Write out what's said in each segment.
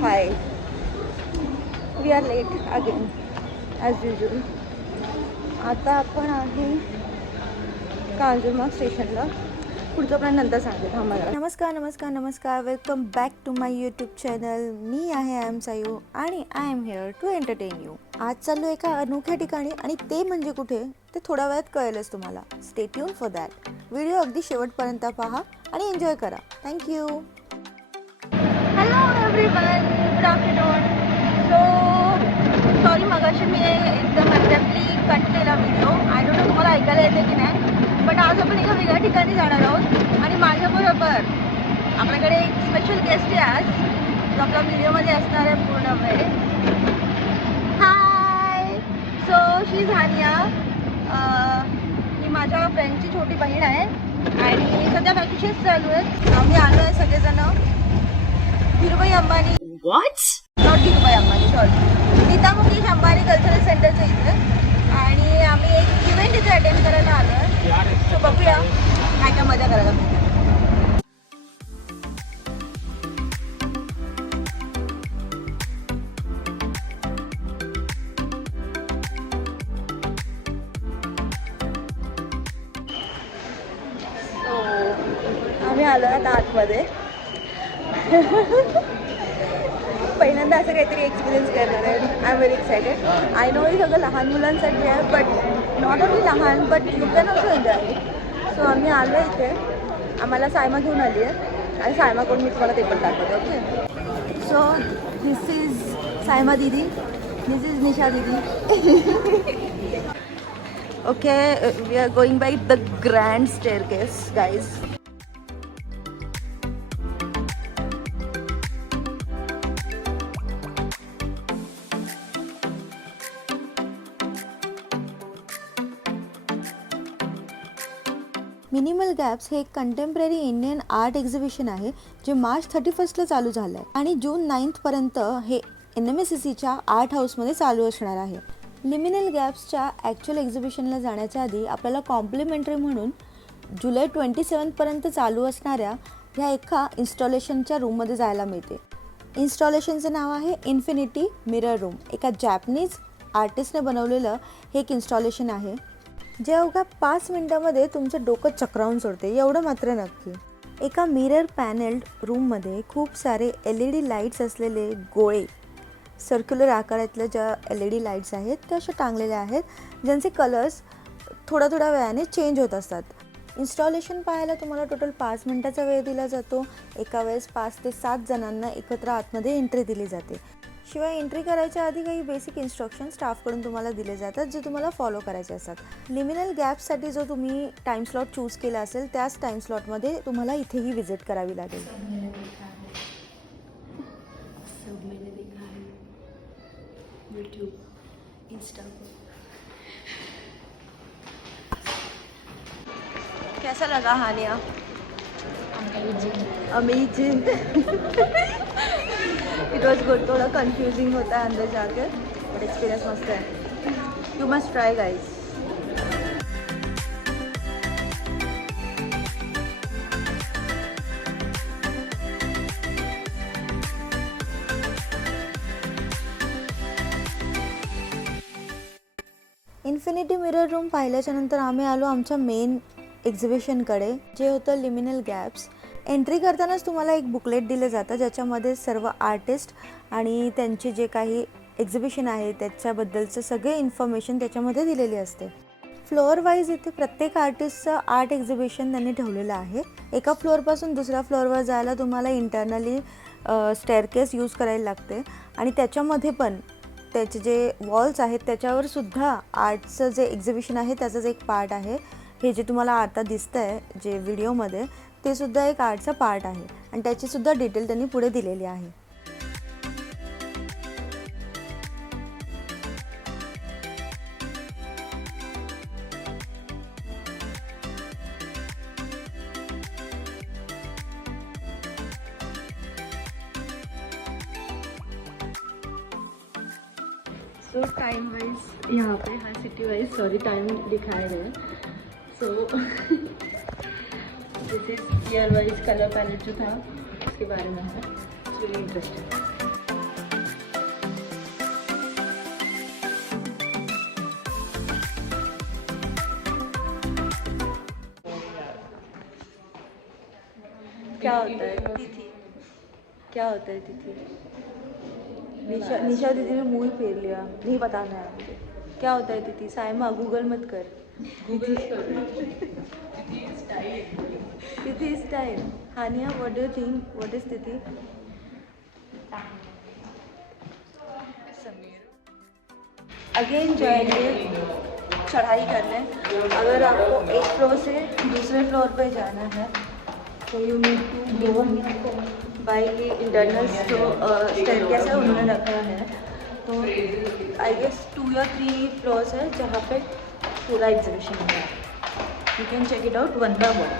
High, we are late again as usual. आता आपण आहे कांजूरमार्ग स्टेशनला. पुढचं प्लॅन नंतर सांगते आम्हाला. नमस्कार नमस्कार नमस्कार, welcome back to my YouTube channel. मी आहे आय एम सायू आणि I am here to entertain you. आज चाललो एका अनोख्या ठिकाणी आणि ते म्हणजे कुठे ते थोड्या वेळात कळेलच तुम्हाला. Stay tune for that. Video अगदी शेवटपर्यंत पहा आणि एन्जॉय करा. Thank you. Hello everyone, good afternoon. So sorry मगाशी मी एकदम अब्रप्टली कट केला व्हिडिओ. आय डोंट नो तुम्हाला ऐकायला येते की नाही, बट आज आपण एका वेगळ्या ठिकाणी जाणार आहोत आणि माझ्याबरोबर आपल्याकडे एक स्पेशल गेस्ट आहे आज, जो आपल्या व्हिडिओमध्ये असणार आहे पूर्ण वेळ. हाय, सो शी इज हानिया. ही माझ्या फ्रेंडची छोटी बहीण आहे आणि सध्या वॅकेशन्स चालू आहेत. आम्ही आलो आहे सगळेजण Dhirubhai Ambani, not Dhirubhai Ambani, sorry, Nita Mukesh Ambani cultural सेंटरच्या इथे. आणि आम्ही एक इव्हेंट इथे अटेंड करायला आलो आहे. सो बघूया काय काय मजा करायला मिळते. आम्ही आलो आता आतमध्ये. पहिल्यांदा असं काहीतरी एक्सपिरियन्स करणार आहे. I am very excited. I know हे सगळं लहान मुलांसाठी आहे, बट नॉट ओनली लहान, but you can also enjoy. So आम्ही आलो इथे. आम्हाला सायमा घेऊन आली आहे आणि सायमाकडून मी तुम्हाला ते पण दाखवते. Okay, so this is Saima didi, this is Nisha didi. Okay, we are going by the grand staircase guys. Minimal gaps हे एक कंटेम्पररी इंडियन आर्ट एक्झिबिशन आहे, जे मार्च 31ला चालू झालं आहे आणि जून 9पर्यंत हे NMSCCच्या आर्ट हाऊसमध्ये चालू असणार आहे. लिमिनल गॅप्सच्या ॲक्च्युअल एक्झिबिशनला जाण्याच्या आधी आपल्याला कॉम्प्लिमेंटरी म्हणून जुलै 27पर्यंत चालू असणाऱ्या ह्या एका इन्स्टॉलेशनच्या रूममध्ये जायला मिळते. इन्स्टॉलेशनचं नाव आहे इन्फिनिटी मिरर रूम. एका जॅपनीज आर्टिस्टने बनवलेलं हे एक इन्स्टॉलेशन आहे, जे अवघ्या 5 मिनिटामध्ये तुमचं डोकं चक्रावून सोडते, एवढं मात्र नक्की. एका मिरर पॅनेल्ड रूममध्ये खूप सारे LED लाईट्स असलेले गोळे, सर्क्युलर आकारातल्या ज्या LED लाईट्स आहेत त्या अशा टांगलेल्या आहेत, ज्यांचे कलर्स थोड्या वेळाने चेंज होत असतात. इन्स्टॉलेशन पाहायला तुम्हाला टोटल 5 मिनिटाचा वेळ दिला जातो. एका वेळेस 5 ते 7 जणांना एकत्र आतमध्ये एंट्री दिली जाते. शिवाय एंट्री करायच्या आधी काही बेसिक इन्स्ट्रक्शन स्टाफकडून तुम्हाला दिले जातात, जे तुम्हाला फॉलो करायचे असतात. लिमिनल गॅप्ससाठी जो तुम्ही टाईम स्लॉट चूज केला असेल त्याच टाईम स्लॉटमध्ये तुम्हाला इथेही व्हिजिट करावी लागेल. कैसा लगा Haniya? Amazing. It was good. थोड़ा कंफ्यूजिंग होता है अंदर जाकर, बट एक्सपीरियंस मस्त है. You must try guys. Infinity mirror room पाहिल्याच्या नंतर आम्ही आलो आमच्या मेन एक्झिबिशनकडे, जे होतं लिमिनल गॅप्स. एंट्री करतानाच तुम्हाला एक बुकलेट दिलं जातं, ज्याच्यामध्ये सर्व आर्टिस्ट आणि त्यांचे जे काही एक्झिबिशन आहे त्याच्याबद्दलचं सगळे इन्फॉर्मेशन त्याच्यामध्ये दिलेली असते. फ्लोअर वाईज इथे प्रत्येक आर्टिस्टचं आर्ट एक्झिबिशन त्यांनी ठेवलेलं आहे. एका फ्लोअरपासून दुसऱ्या फ्लोअरवर जायला तुम्हाला इंटरनली स्टेअरकेस यूज करायला लागते आणि त्याच्यामध्ये पण त्याचे जे वॉल्स आहेत त्याच्यावर सुद्धा आर्टचं जे एक्झिबिशन आहे त्याचंच एक पार्ट आहे. हे जे तुम्हाला आता दिसतं आहे जे व्हिडिओमध्ये, ते सुद्धा एक आर्टचा पार्ट आहे आणि त्याचीसुद्धा डिटेल त्यांनी पुढे दिलेली आहे. सो टाइम वाइज यहाँ पे हाँ सिटी वाइज सॉरी टाइम दिखाया गया. So this is year wise colour palette जो था उसके बारे में है. It's really interesting. क्या होता है तिथि, क्या होता है तिथि? निशा दीदी ने मुंह ही फेर लिया, नहीं बताना है मुझे क्या होता है तिथि। साइमा गूगल मत कर। Tithi is time. Hania what do you think, what is tithi? Again जाएंगे चढ़ाई करने। अगर आपको एक फ्लोर से दूसरे फ्लोर पे जाना है तो you need to go by internal staircase है, उन्होंने रखा है। तो आई गेस 2 या 3 फ्लोर्स है जहाँ पे पूरा एग्जीबिशन है। You can check it out one by one.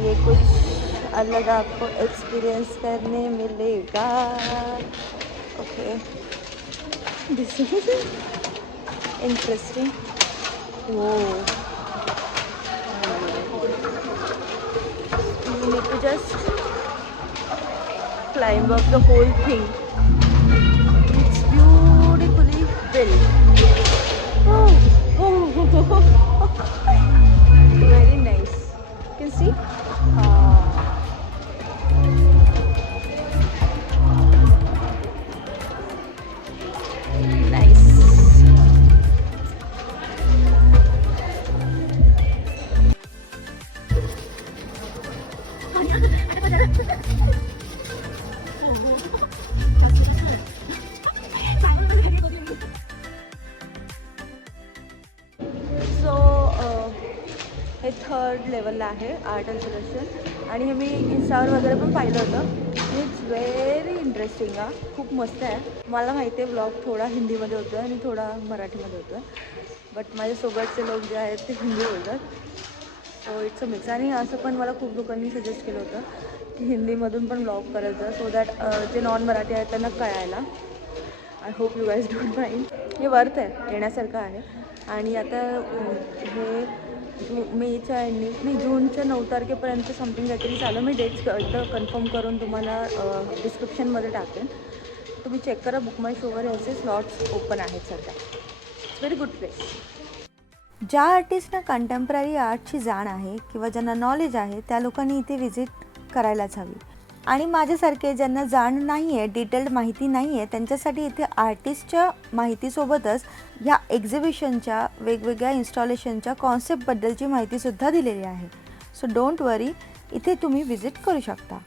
ये कुछ अलग आपको एक्सपीरियंस करने मिलेगा। Okay, this is interesting. वो you need to just climb up the whole thing. It's beautifully built. Very nice. You can see. Nice. हे 3rd लेवलला आहे आर्ट इन्स्टॉलेशन आणि हे मी इंस्टावर वगैरे पण पाहिलं होतं. It's very interesting. खूप मस्त आहे. मला माहिती आहे ब्लॉग थोडा हिंदीमध्ये होतो आणि थोडा मराठीमध्ये होतो, बट माझ्यासोबतचे लोक जे आहेत ते हिंदी बोलतात, सो इट्स अ मिक्स. आणि असं पण मला खूप लोकांनी सजेस्ट केलं होतं की हिंदीमधून पण ब्लॉग करत जा, सो दॅट जे नॉन मराठी आहेत त्यांना कळायला. I hope you guys don't mind. हे वर्थ आहे, येण्यासारखं आहे. आणि आता हे मेच्या एंडिंग नाही जूनच्या 9 तारखेपर्यंत समथिंग काहीतरी चालू. मी डेट्स एकदा कन्फर्म करून तुम्हाला डिस्क्रिप्शनमध्ये टाकेन, तुम्ही चेक करा. बुक माय शोवर याचे स्लॉट्स ओपन आहेत सध्या. It's very good place. ज्या आर्टिस्टना कंटेम्पररी आर्टची जाण आहे किंवा ज्यांना नॉलेज आहे त्या लोकांनी इथे व्हिजिट करायलाच हवी. आणि माझ्यासारखे ज्यांना जाण नाही आहे, डिटेल्ड माहिती नाही आहे, त्यांच्यासाठी इथे आर्टिस्टच्या माहितीसोबतच ह्या एक्झिबिशनच्या वेगवेगळ्या इन्स्टॉलेशनच्या कॉन्सेप्टबद्दलची माहितीसुद्धा दिलेली आहे. सो डोंट वरी, इथे तुम्ही व्हिजिट करू शकता.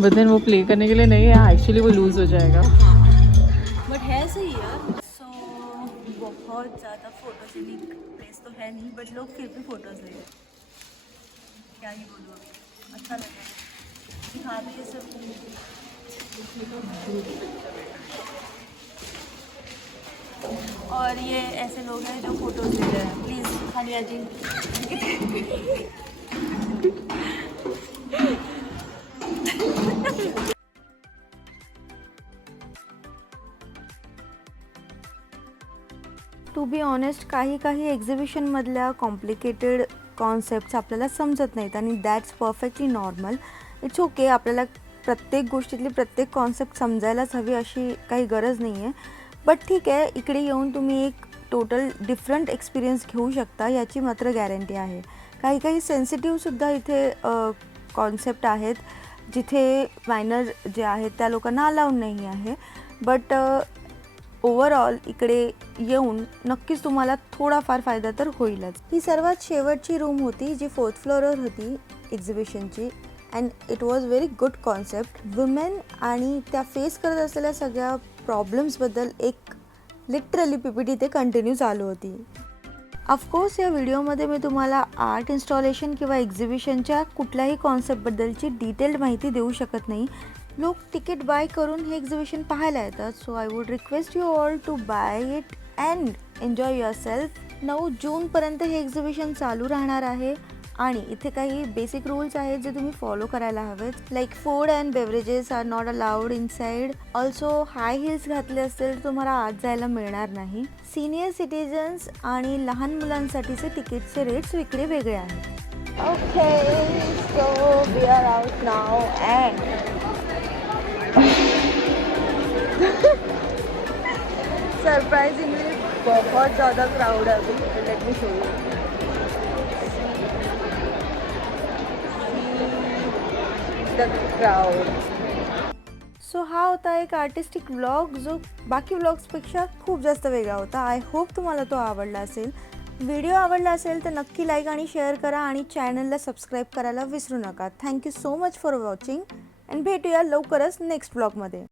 बट देन वो प्ले करने के लिए नहीं है, एक्चुअली वो लूज हो जाएगा. बट है सही यार. सो बहुत ज़्यादा फोटोजेनिक प्लेस तो है नहीं, बट लोग फिर भी फोटोज ले रहे हैं. क्या ही बोलूँ, अभी अच्छा लग रहा है. दिखा भी ये सब. और ये ऐसे लोग हैं जो फोटोज ले रहे हैं. Please Hania ji. To be honest, काही एक्झिबिशनमधल्या कॉम्प्लिकेटेड कॉन्सेप्ट्स आपल्याला समजत नाहीत आणि that's perfectly normal. It's okay. आपल्याला प्रत्येक गोष्टीतली प्रत्येक कॉन्सेप्ट समजायलाच हवी अशी काही गरज नाही आहे. बट ठीक आहे, इकडे येऊन तुम्ही एक टोटल डिफरंट एक्सपिरियन्स घेऊ शकता याची मात्र गॅरंटी आहे. काही सेन्सिटिव्हसुद्धा इथे कॉन्सेप्ट आहेत जिथे मायनर जे आहेत त्या लोकांना अलाउड नाही आहे. बट ओव्हरऑल इकडे येऊन नक्कीच तुम्हाला थोडाफार फायदा तर होईलच. ही सर्वात शेवटची रूम होती जी 4th फ्लोअरवर होती एक्झिबिशनची. And it was very good concept. Women आणि त्या फेस करत असलेल्या सगळ्या प्रॉब्लेम्सबद्दल एक लिटरली PPT ते कंटिन्यू चालू होती. ऑफकोर्स या व्हिडिओमध्ये मी तुम्हाला आर्ट इन्स्टॉलेशन किंवा एक्झिबिशनच्या कुठल्याही कॉन्सेप्टबद्दलची डिटेल्ड माहिती देऊ शकत नाही, लोक तिकीट बाय करून हे एक्झिबिशन पाहायला येतात. So I would request you all to buy it and enjoy yourself. 9 जूनपर्यंत हे एक्झिबिशन चालू राहणार आहे आणि इथे काही बेसिक रूल्स आहेत जे तुम्ही फॉलो करायला हवेत. Like food and beverages are not allowed inside. Also high heels घातले असतील तर तुम्हाला आत जायला मिळणार नाही. सिनियर सिटीजन्स आणि लहान मुलांसाठीचे तिकीटचे रेट्स इकडे वेगळे आहेत. Okay, so we are out now and surprisingly बहुत ज़्यादा क्राउड है अभी. Let me show you. The crowd. So हा होता एक आर्टिस्टिक व्लॉग जो बाकी व्लॉग्सपेक्षा खूप जास्त वेगळा होता. आय होप तुम्हाला तो आवडला असेल. व्हिडिओ आवडला असेल तर नक्की लाईक आणि शेअर करा आणि चॅनलला सबस्क्राईब करायला विसरू नका. Thank you so much for watching and भेटूया लवकरच नेक्स्ट व्लॉगमध्ये.